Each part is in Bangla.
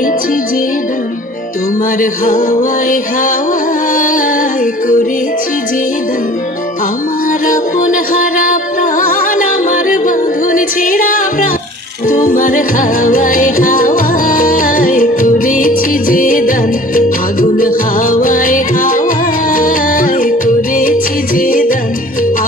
করেছি যে দান, তোমার হাওয়ায় হাওয়ায় করেছি যে দান। আমার আপন হারা প্রাণ, আমার বাঁধন ছেঁড়া প্রাণ, তোমার হাওয়ায় হাওয়ায় করেছি যে দান। আগুন হাওয়ায় হাওয়ায় করেছি যে দান।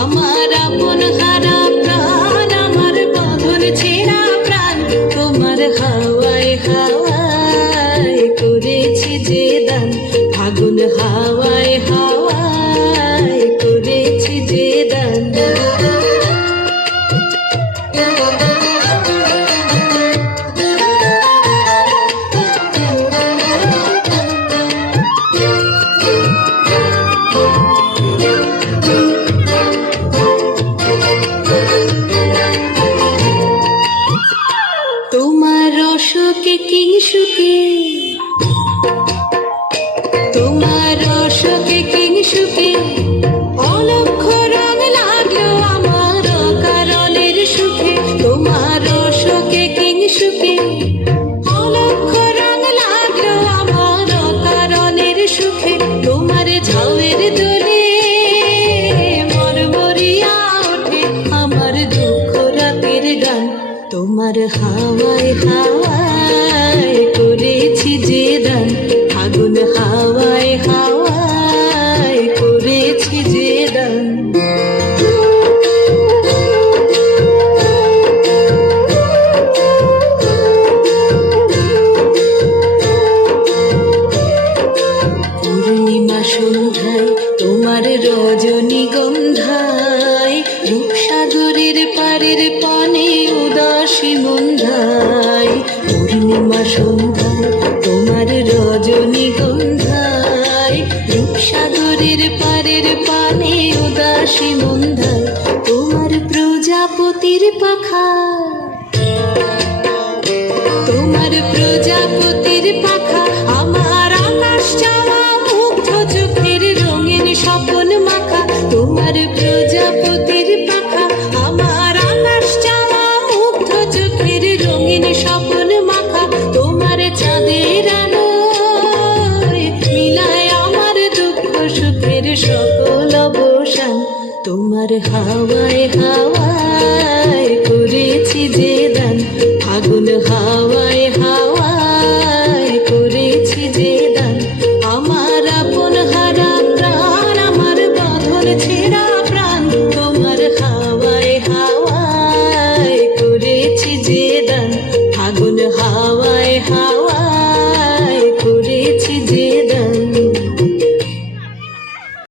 আমার আপন হারা প্রাণ, আমার বাঁধন ছেঁড়া প্রাণ, তোমার হাওয়ায় হাওয়ায় করেছি যে দান। আগুন হাওয়ায় হাওয়ায় করেছি যে দান। তোমার অশোকে কি সুখে, তোমার অশোকে কি সুখে, অলক্ষ রং লাগলো আমার কারণের সুখে। তোমার অশোকে কি সুখে, অলক্ষ রং লাগলো আমার কারণের সুখে। তোমার ঝাউয়ের দোলে মরমরিয়া ওঠে আমার দুঃখ রাতের গান। তোমার হাওয়ায় হাওয়ায় করেছি যে দান। আগুন হাওয়ায় হাওয়ায় করেছি যে দান। পূর্ণিমা সন্ধ্যায় তোমার রজনীগন্ধায়, রূপসাগরের পারের পানে উদাসী মন্ধায়। পূর্ণিমা সন্ধ্যায় তোমার রজনীগন্ধায়, রূপসাগরের পারের পানে উদাসী মন্ধায়। তোমার প্রজাপতির পাখা, তোমার প্রজাপতির পাখা,